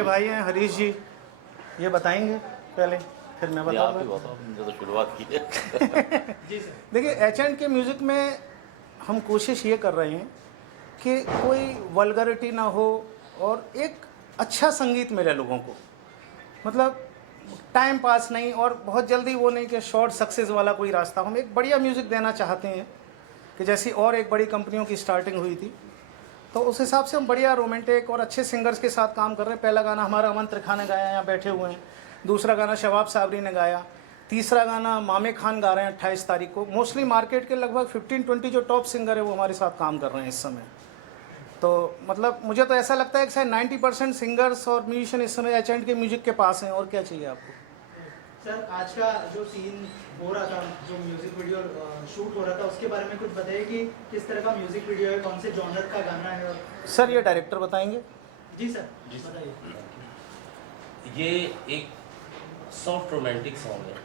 बड़े भाई हैं हरीश जी, ये बताएंगे पहले, फिर मैं आप ही बताऊंगा। बताओ, मुझे तो शुरुआत की है। जी सर। देखिए एच.एंड के म्यूज़िक में हम कोशिश ये कर रहे हैं कि कोई वल्गरिटी ना हो और एक अच्छा संगीत मिले लोगों को, मतलब टाइम पास नहीं और बहुत जल्दी वो नहीं कि शॉर्ट सक्सेस वाला कोई रास्ता। हम एक बढ़िया म्यूज़िक देना चाहते हैं कि जैसी और एक बड़ी कंपनियों की स्टार्टिंग हुई थी, तो उस हिसाब से हम बढ़िया रोमांटिक और अच्छे सिंगर्स के साथ काम कर रहे हैं। पहला गाना हमारा अमन त्रिखा ने गाया, यहाँ बैठे हुए हैं। दूसरा गाना शवाब साबरी ने गाया। तीसरा गाना मामे खान गा रहे हैं 28 तारीख को। मोस्टली मार्केट के लगभग 15-20 जो टॉप सिंगर है वो हमारे साथ काम कर रहे हैं इस समय। तो मतलब मुझे तो ऐसा लगता है कि शायद 90% सिंगर्स और म्यूजिशियन इस समय एच.एंड के म्यूजिक के पास हैं, और क्या चाहिए आपको। सर आज का जो सीन हो रहा था, जो म्यूजिक वीडियो शूट हो रहा था, उसके बारे में कुछ बताइए कि किस तरह का म्यूजिक वीडियो है, कौन से जॉनर का गाना है। और सर ये डायरेक्टर बताएंगे। जी सर, जी सर। बताइए। ये एक सॉफ्ट रोमांटिक सॉन्ग है।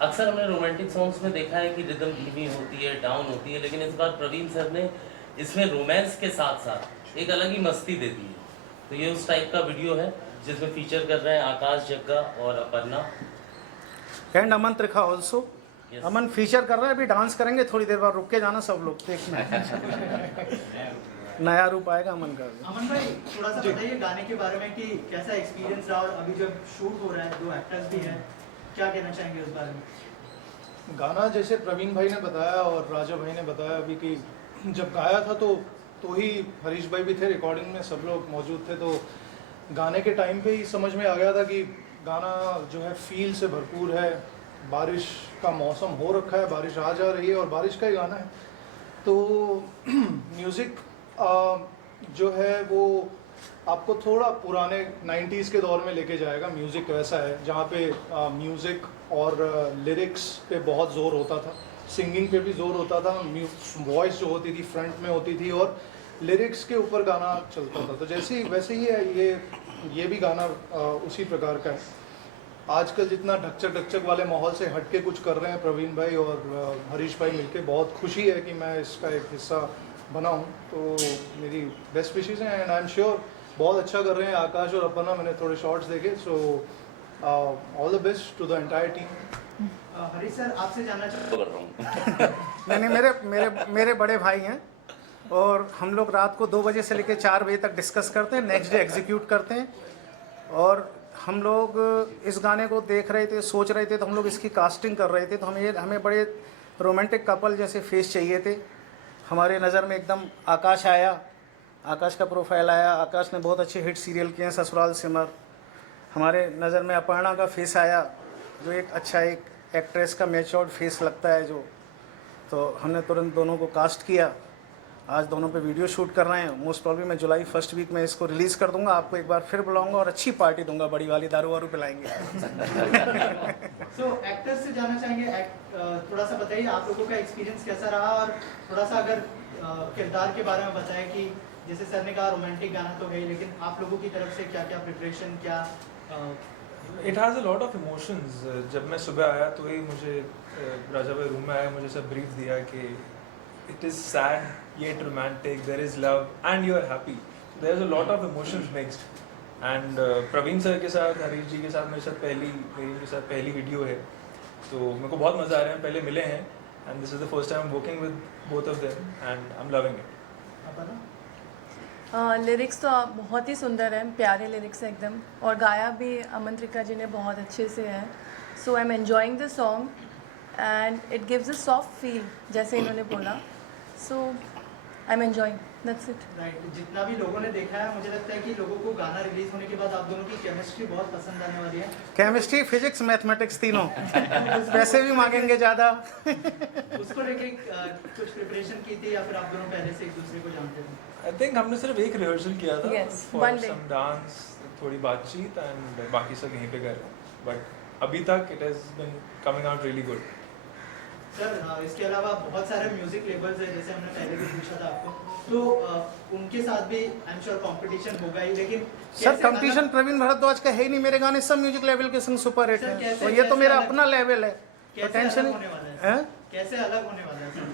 अक्सर हमने रोमांटिक सॉन्ग्स में देखा है कि रिदम धीमी होती है, डाउन होती है, लेकिन इस बार प्रवीण सर ने इसमें रोमांस के साथ साथ एक अलग ही मस्ती दे दी है। तो ये उस टाइप का वीडियो है जिसमें फीचर कर रहे हैं आकाश जग्गा और Aparna and Aman Trikha also. Yes. Aman feature कर रहे हैं, अभी डांस करेंगे थोड़ी देर बाद, रुक के जाना सब लोग देखना। नया रूप आएगा अमन का। अमन भाई थोड़ा सा बताइए गाने के बारे में कि कैसा एक्सपीरियंस रहा, और अभी जब शूट हो रहा है, दो एक्टर्स भी हैं, क्या कहना चाहेंगे उस बारे में। गाना जैसे प्रवीण भाई ने बताया और राजा भाई ने बताया अभी कि जब गाया था तो ही हरीश भाई भी थे, रिकॉर्डिंग में सब लोग मौजूद थे। तो गाने के टाइम पे ही समझ में आ गया था कि गाना जो है फील से भरपूर है। बारिश का मौसम हो रखा है, बारिश आ जा रही है और बारिश का ही गाना है। तो म्यूज़िक जो है वो आपको थोड़ा पुराने 90s के दौर में लेके जाएगा। म्यूज़िक वैसा है जहाँ पे म्यूज़िक और लिरिक्स पे बहुत ज़ोर होता था, सिंगिंग पे भी ज़ोर होता था, वॉइस जो होती थी फ्रंट में होती थी और लिरिक्स के ऊपर गाना चलता था। तो वैसे ही है ये भी गाना उसी प्रकार का है। आजकल जितना ढकचक वाले माहौल से हट के कुछ कर रहे हैं प्रवीण भाई और हरीश भाई मिलके, बहुत खुशी है कि मैं इसका एक हिस्सा बना हूँ। तो मेरी बेस्ट विशेज़ हैं एंड आई एम श्योर बहुत अच्छा कर रहे हैं आकाश और अपर्णा। मैंने थोड़े शॉर्ट्स देखे। So all the best to the entire team. Harish sir आपसे जानना चाहूँगा। कर रहा हूँ। नहीं, मेरे बड़े भाई हैं और हम लोग रात को 2 बजे से लेकर 4 बजे तक डिस्कस करते हैं, नेक्स्ट डे एग्जीक्यूट करते हैं। और हम लोग इस गाने को देख रहे थे, सोच रहे थे, तो हम लोग इसकी कास्टिंग कर रहे थे। तो हमें बड़े रोमांटिक कपल जैसे फेस चाहिए थे। हमारे नज़र में एकदम आकाश आया, आकाश का प्रोफाइल आया। आकाश ने बहुत अच्छे हिट सीरियल किए हैं, ससुराल सिमर। हमारे नज़र में अपर्णा का फेस आया, जो एक अच्छा एक एक्ट्रेस का मैच्योर्ड फेस लगता है जो। तो हमने तुरंत दोनों को कास्ट किया। आज दोनों पे वीडियो शूट कर रहे हैं। मोस्ट प्रॉब्ली मैं जुलाई फर्स्ट वीक में इसको रिलीज़ कर दूंगा। आपको एक बार फिर बुलाऊंगा और अच्छी पार्टी दूंगा, बड़ी वाली, दारू वारू पिलाएंगे। सो एक्टर्स से जानना चाहेंगे, थोड़ा सा बताइए आप लोगों का एक्सपीरियंस कैसा रहा, और थोड़ा सा अगर किरदार के बारे में बताएं कि जैसे सर ने कहा रोमांटिक गाना तो है, लेकिन आप लोगों की तरफ से क्या क्या प्रिपरेशन, क्या it has a lot of emotions. जब मैं सुबह आया तो ही मुझे राजा भाई रूम में आया, मुझे सब ब्रीफ दिया कि it is sad, yet romantic, there is love and you are happy. There is a lot of emotions mixed. And Praveen sir के साथ, हरीश जी के साथ मेरे साथ पहली वीडियो है, तो मेरे को बहुत मज़ा आ रहा है। पहले मिले हैं and this is the first time I'm working with both of them and I'm loving it. Lyrics तो बहुत ही सुंदर हैं, प्यारे लिरिक्स हैं एकदम, और गाया भी अमन त्रिखा जी ने बहुत अच्छे से है। So I am enjoying the song and it gives a soft feel, जैसे इन्होंने बोला। So I am enjoying, that's it. Right, जितना भी लोगों ने देखा है, मुझे लगता है कि लोगों को गाना रिलीज होने के बाद आप दोनों की केमिस्ट्री बहुत पसंद आने वाली है। केमिस्ट्री, फिजिक्स, मैथमेटिक्स तीनों। पैसे भी मांगेंगे ज़्यादा। उसको लेके कुछ प्रिपरेशन की थी या फिर आप दोनों पहले से एक दूसरे को जानते थे? आई थिंक हमने सिर्फ एक रिहर्सल किया था, Yes, for one day. Some dance, थोड़ी बातचीत एंड बाकी सब यहीं पे कर रहे हैं। बट अभी तक it has been coming out really good. Sir इसके अलावा बहुत सारे म्यूजिक लेबल्स हैं, जैसे हमने पहले भी पूछा था आपको, तो उनके साथ भी आई एम श्योर कंपटीशन होगा ही, लेकिन सर कंपटीशन प्रवीण भारद्वाज का है ही नहीं। मेरे गाने सब म्यूजिक लेवल के संग सुपर हिट हैं, और ये तो मेरा अपना लेवल है, तो टेंशन होने वाला है, कैसे अलग होने वाला है सर?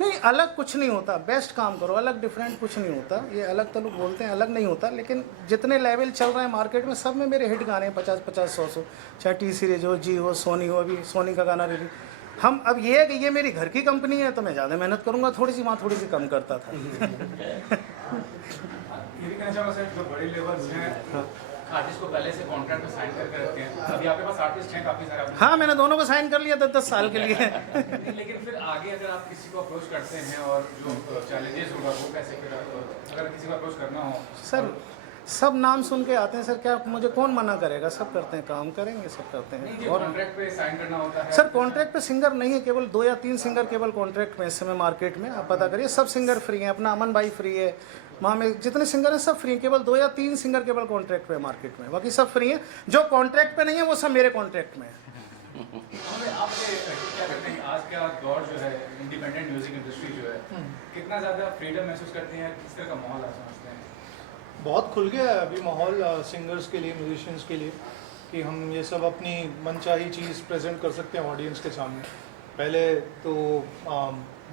नहीं, अलग कुछ नहीं होता, बेस्ट काम करो, अलग डिफरेंट कुछ नहीं होता। ये अलग तो लोग बोलते हैं, अलग नहीं होता, लेकिन जितने लेवल चल रहे हैं मार्केट में सब में मेरे हिट गाने हैं, 50-50, 100-100, चाहे टी सीरीज हो, जी हो, सोनी हो, अभी सोनी का गाना रिलीज। हम अब ये है कि ये मेरी घर की कंपनी है तो मैं ज़्यादा मेहनत करूँगा, थोड़ी सी वहाँ थोड़ी सी कम करता था। ये भी कहना चाहूँगा सर, जो बड़े लेवल्स हैं आर्टिस्ट को पहले से कॉन्ट्रैक्ट में साइन करके रखते हैं। अभी आपके पास आर्टिस्ट हैं काफ़ी सारे, हाँ, मैंने दोनों को साइन कर लिया 10-10 साल के लिए। लेकिन फिर आगे अगर आप किसी को अप्रोच करते हैं और जो चैलेंजेस होगा वो कैसे, फिर अगर किसी को अप्रोच करना हो सर सब नाम सुन के आते हैं सर, क्या मुझे कौन मना करेगा, सब करते हैं, काम करेंगे, सब करते नहीं, हैं। जो और कॉन्ट्रैक्ट पे साइन करना होता है सर कॉन्ट्रैक्ट पे सिंगर नहीं है, केवल 2 या 3 सिंगर केवल कॉन्ट्रैक्ट में इस समय मार्केट में, आप पता करिए, सब सिंगर फ्री हैं। अपना अमन भाई फ्री है, वहाँ में जितने सिंगर हैं सब फ्री हैं, केवल 2 या 3 सिंगर केवल कॉन्ट्रैक्ट पे मार्केट में, बाकी सब फ्री हैं। जो कॉन्ट्रैक्ट पे नहीं है वो सब मेरे कॉन्ट्रैक्ट में है। आपके क्या करते हैं आज का दौर जो है, इंडिपेंडेंट म्यूजिक इंडस्ट्री जो है, कितना ज़्यादा फ्रीडम महसूस करते हैं, किस तरह का माहौल आप समझते हैं? बहुत खुल गया है अभी माहौल सिंगर्स के लिए, म्यूजिशियंस के लिए, कि हम ये सब अपनी मनचाही चीज़ प्रेजेंट कर सकते हैं ऑडियंस के सामने। पहले तो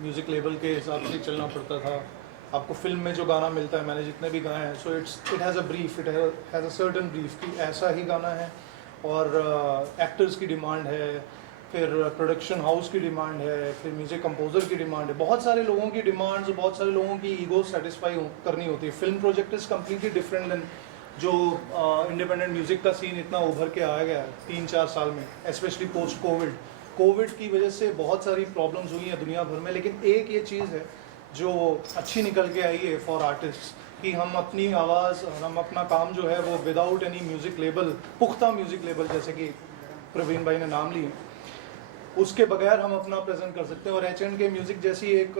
म्यूज़िक लेबल के हिसाब से चलना पड़ता था। आपको फिल्म में जो गाना मिलता है, मैंने जितने भी गाए हैं, so it has a brief, it has a certain brief कि ऐसा ही गाना है, और एक्टर्स की डिमांड है, फिर प्रोडक्शन हाउस की डिमांड है, फिर म्यूज़िक कंपोज़र की डिमांड है, बहुत सारे लोगों की डिमांड्स, बहुत सारे लोगों की ईगो सेटिस्फाई करनी होती है। Film project is completely different than जो इंडिपेंडेंट म्यूज़िक का सीन इतना उभर के आ गया 3-4 साल में, स्पेशली पोस्ट कोविड की वजह से बहुत सारी प्रॉब्लम्स हुई हैं दुनिया भर में। लेकिन एक ये चीज़ है जो अच्छी निकल के आई है फॉर आर्टिस्ट, कि हम अपनी आवाज़ और हम अपना काम जो है वो विदाउट एनी म्यूज़िक लेबल, पुख्ता म्यूज़िक लेबल जैसे कि प्रवीण भाई ने नाम लिए, उसके बगैर हम अपना प्रेजेंट कर सकते हैं। और H&K म्यूज़िक जैसी एक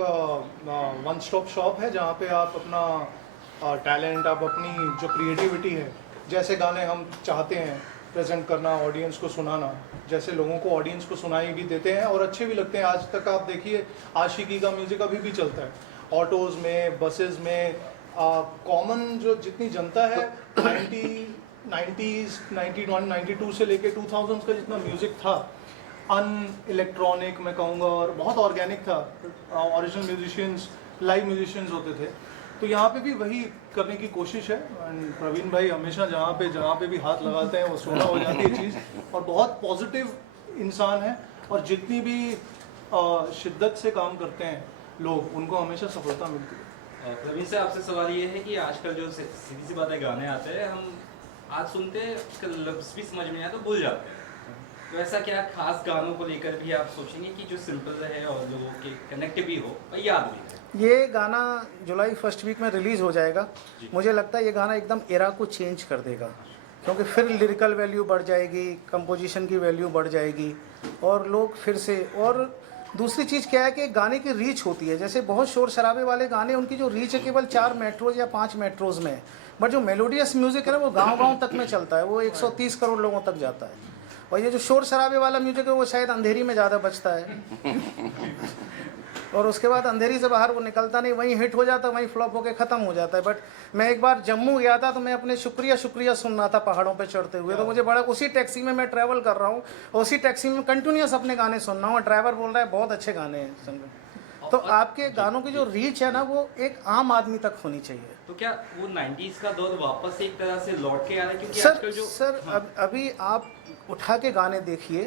वन स्टॉप शॉप है जहाँ पे आप अपना टैलेंट, आप अपनी जो क्रिएटिविटी है, जैसे गाने हम चाहते हैं प्रेजेंट करना, ऑडियंस को सुनाना, जैसे लोगों को ऑडियंस को सुनाई भी देते हैं और अच्छे भी लगते हैं। आज तक आप देखिए आशिकी का म्यूज़िक अभी भी चलता है, ऑटोज़ में, बसेस में, कॉमन जो जितनी जनता है 90s, 91, 92 से लेके 2000s का जितना म्यूज़िक था, इलेक्ट्रॉनिक मैं कहूँगा, और बहुत ऑर्गेनिक था, ओरिजिनल म्यूजिशियंस, लाइव म्यूजिशियंस होते थे, तो यहाँ पे भी वही करने की कोशिश है। एंड प्रवीण भाई हमेशा जहाँ पे भी हाथ लगाते हैं वो सोना हो जाती है चीज़, और बहुत पॉजिटिव इंसान है, और जितनी भी शिद्दत से काम करते हैं लोग, उनको हमेशा सफलता मिलती है। प्रवीण से आपसे सवाल ये है कि आजकल जो सीधी सी बातें गाने आते हैं, हम आज सुनते हैं, उसका लफ्ज़ भी समझ में नहीं आया तो भूल जाते हैं, तो ऐसा क्या खास गानों को लेकर भी आप सोचेंगे कि जो सिंपल है और लोगों के कनेक्ट भी हो और याद भी हो? ये गाना जुलाई फर्स्ट वीक में रिलीज़ हो जाएगा। मुझे लगता है ये गाना एकदम एरा को चेंज कर देगा, क्योंकि फिर लिरिकल वैल्यू बढ़ जाएगी, कंपोजिशन की वैल्यू बढ़ जाएगी, और लोग फिर से, और दूसरी चीज़ क्या है कि गाने की रीच होती है। जैसे बहुत शोर शराबे वाले गाने, उनकी जो रीच है केवल 4 मेट्रोज या 5 मेट्रोज में है, बट जो मेलोडियस म्यूज़िक है ना वो गांव-गांव तक में चलता है, वो 130 करोड़ लोगों तक जाता है। और ये जो शोर शराबे वाला म्यूजिक है वो शायद अंधेरी में ज़्यादा बजता है और उसके बाद अंधेरी से बाहर वो निकलता नहीं, वहीं हिट हो जाता है, वहीं फ्लॉप होकर ख़त्म हो जाता है। बट मैं एक बार जम्मू गया था तो मैं अपने शुक्रिया सुन रहा था पहाड़ों पे चढ़ते हुए, तो मुझे बड़ा, उसी टैक्सी में मैं ट्रैवल कर रहा हूँ, उसी टैक्सी में कंटिन्यूस अपने गाने सुन रहा हूँ, ड्राइवर बोल रहा है बहुत अच्छे गाने हैं सुन रहे। तो आपके गानों की जो रीच है ना वो एक आम आदमी तक होनी चाहिए। तो क्या वो 90s का दौर वापस एक तरह से लौट के आ रहा है? क्योंकि सर आजकल जो अभी आप उठा के गाने देखिए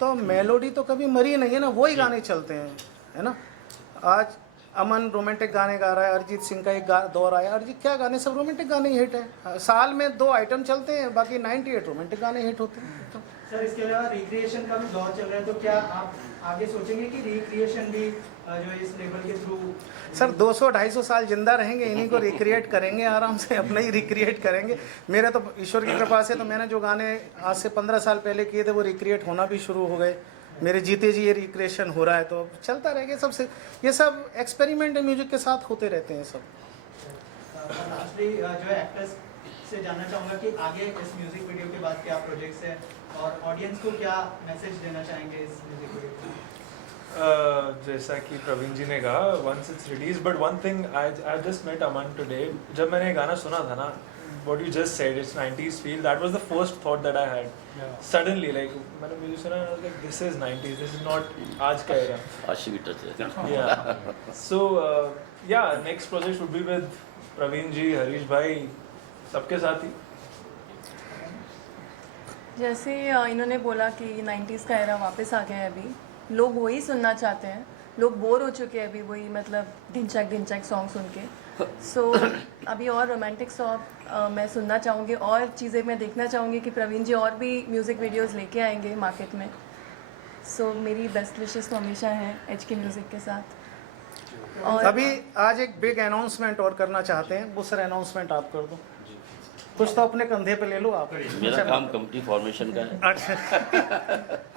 तो मेलोडी तो कभी मरी नहीं है ना, वही गाने चलते हैं, है ना। आज अमन रोमांटिक गाने गा रहा है, अरिजीत सिंह का एक दौर आया, अरिजीत क्या गाने, सब रोमांटिक गाने ही हिट है। साल में 2 आइटम चलते हैं, बाकी 98 रोमांटिक गाने हिट होते हैं। तो सर इसके अलावा रिक्रिएशन का भी दौर चल रहा है, तो क्या आप आगे सोचेंगे कि रिक्रिएशन भी जो है इस लेवल के थ्रू? सर 200-250 साल जिंदा रहेंगे, इन्हीं को रिक्रिएट करेंगे, आराम से अपना ही रिक्रिएट करेंगे। मेरे तो ईश्वर की कृपा से तो मैंने जो गाने आज से 15 साल पहले किए थे वो रिक्रिएट होना भी शुरू हो गए, मेरे जीते जी ये रिक्रिएशन हो रहा है, तो चलता रहेगा सबसे। ये सब एक्सपेरिमेंट म्यूजिक के साथ होते रहते हैं सब। लास्टली जो है एक्टर्स से जानना चाहूँगा कि आगे इस म्यूजिक वीडियो के बाद क्या प्रोजेक्ट्स हैं और ऑडियंस को क्या मैसेज देना चाहेंगे इस म्यूजिक वीडियो को? जैसा कि प्रवीण जी ने कहा, once it's release, but one thing I just met Aman today, जब मैंने गाना सुना था ना, what you just said, it's 90s feel. That was the first thought that I had. Suddenly, like, मैंने music सुना, I was like, this is 90s. This is not आज का era. आशिकी टच है. Yeah. So yeah, next project would be with Praveen ji, Harish भाई, सबके साथ ही. जैसे इन्होंने बोला कि 90s का एरा वापस आ गया है अभी, लोग वही सुनना चाहते हैं, लोग बोर हो चुके हैं अभी वही मतलब ढिंचैक सॉन्ग सुन के. सो अभी और रोमांटिक सॉन्ग मैं सुनना चाहूँगी, और चीज़ें मैं देखना चाहूँगी कि प्रवीण जी और भी म्यूज़िक वीडियोस लेके आएंगे मार्केट में. सो मेरी बेस्ट विशेस तो हमेशा हैं HK म्यूज़िक के साथ. और अभी आज एक बिग अनाउंसमेंट और करना चाहते हैं, वो सर अनाउंसमेंट आप कर दो. कुछ तो अपने कंधे पे ले लो आप. मेरा काम कंपनी फॉर्मेशन का है. अच्छा.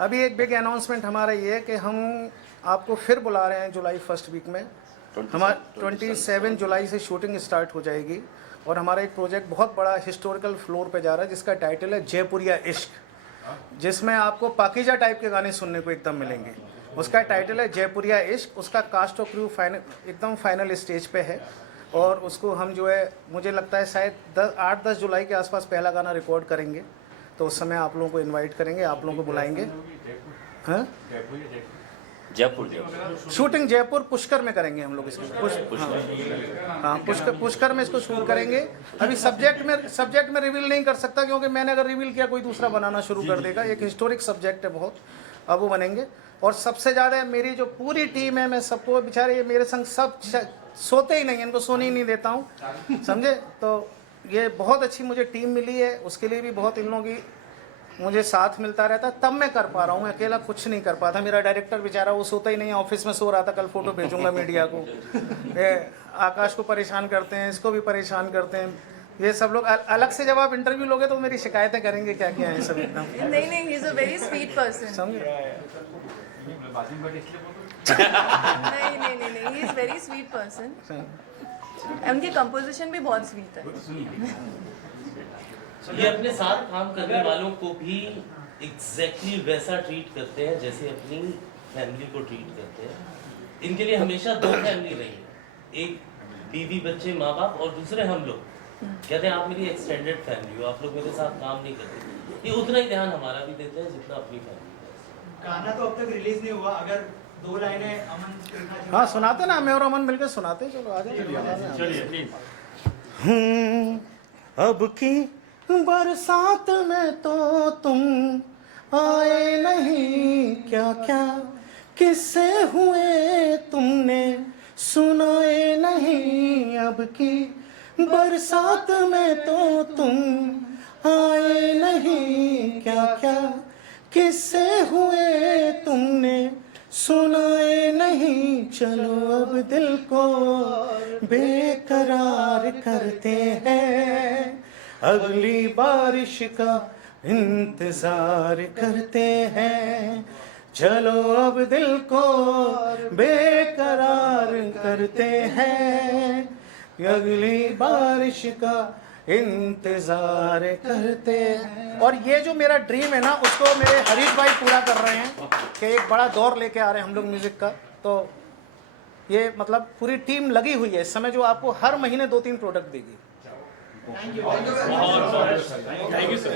अभी एक बिग अनाउंसमेंट हमारा ये है कि हम आपको फिर बुला रहे हैं जुलाई फर्स्ट वीक में. हमारा 27 जुलाई से शूटिंग स्टार्ट हो जाएगी और हमारा एक प्रोजेक्ट बहुत बड़ा हिस्टोरिकल फ्लोर पे जा रहा है जिसका टाइटल है जयपुरिया इश्क, जिसमें आपको पाकीजा टाइप के गाने सुनने को एकदम मिलेंगे. उसका टाइटल है जयपुरिया इश्क. उसका कास्ट और क्रू एकदम फाइनल स्टेज पे है और उसको हम जो है मुझे लगता है शायद 8-10 जुलाई के आसपास पहला गाना रिकॉर्ड करेंगे. तो उस समय आप लोगों को इन्वाइट करेंगे, आप लोगों को बुलाएंगे. हाँ, जयपुर शूटिंग जयपुर पुष्कर में करेंगे हम लोग इसको. हाँ, पुष्कर में इसको शूट करेंगे. अभी सब्जेक्ट में रिवील नहीं कर सकता क्योंकि मैंने अगर रिवील किया कोई दूसरा बनाना शुरू कर देगा. एक हिस्टोरिक सब्जेक्ट है बहुत, अब वो बनेंगे. और सबसे ज़्यादा मेरी जो पूरी टीम है, मैं सबको बेचारे ये मेरे संग सब सोते ही नहीं, इनको सोने ही नहीं देता हूँ, समझे. तो ये बहुत अच्छी मुझे टीम मिली है, उसके लिए भी बहुत इन लोगों की मुझे साथ मिलता रहता, तब मैं कर पा रहा हूँ. मैं अकेला कुछ नहीं कर पाता. मेरा डायरेक्टर बेचारा वो सोता ही नहीं, ऑफिस में सो रहा था. कल फोटो भेजूंगा मीडिया को. आकाश को परेशान करते हैं, इसको भी परेशान करते हैं. ये सब लोग अलग से जब आप इंटरव्यू लोगे तो मेरी शिकायतें करेंगे क्या क्या है सब एकदम. नहीं, he is a very sweet person. समझे. नहीं, he is very sweet person. उनकी कंपोजिशन भी बहुत स्वीट है. ये अपने साथ काम करने वालों को भी एग्जैक्टली वैसा ट्रीट करते हैं जैसे अपनी फैमिली को ट्रीट करते हैं. इनके लिए हमेशा दो फैमिली रही है, एक बीवी बच्चे माँ बाप और दूसरे हम लोग. कहते हैं आप मेरी एक्सटेंडेड फैमिली हो, आप लोग मेरे साथ काम नहीं करते. ये उतना ही ध्यान हमारा भी देते हैं जितना अपनी फैमिली. गाना तो अब तक रिलीज नहीं हुआ, अगर 2 लाइनें अमन. हाँ सुनाते ना, मैं और अमन मिलकर सुनाते. चलो आ जाओ. अब की बरसात में तो तुम आए नहीं, क्या क्या किस्से हुए तुमने सुनाए नहीं. अब की बरसात में तो तुम आए नहीं, क्या क्या किस्से हुए तुमने सुनाए नहीं. चलो अब दिल को बेकरार करते हैं, अगली बारिश का इंतजार करते हैं. चलो अब दिल को बेकरार करते हैं, अगली बारिश का इंतजार करते हैं. और ये जो मेरा ड्रीम है ना, उसको मेरे हरीश भाई पूरा कर रहे हैं कि एक बड़ा दौर लेके आ रहे हैं हम लोग म्यूजिक का. तो ये मतलब पूरी टीम लगी हुई है इस समय, जो आपको हर महीने 2-3 प्रोडक्ट देगी. Thank you sir.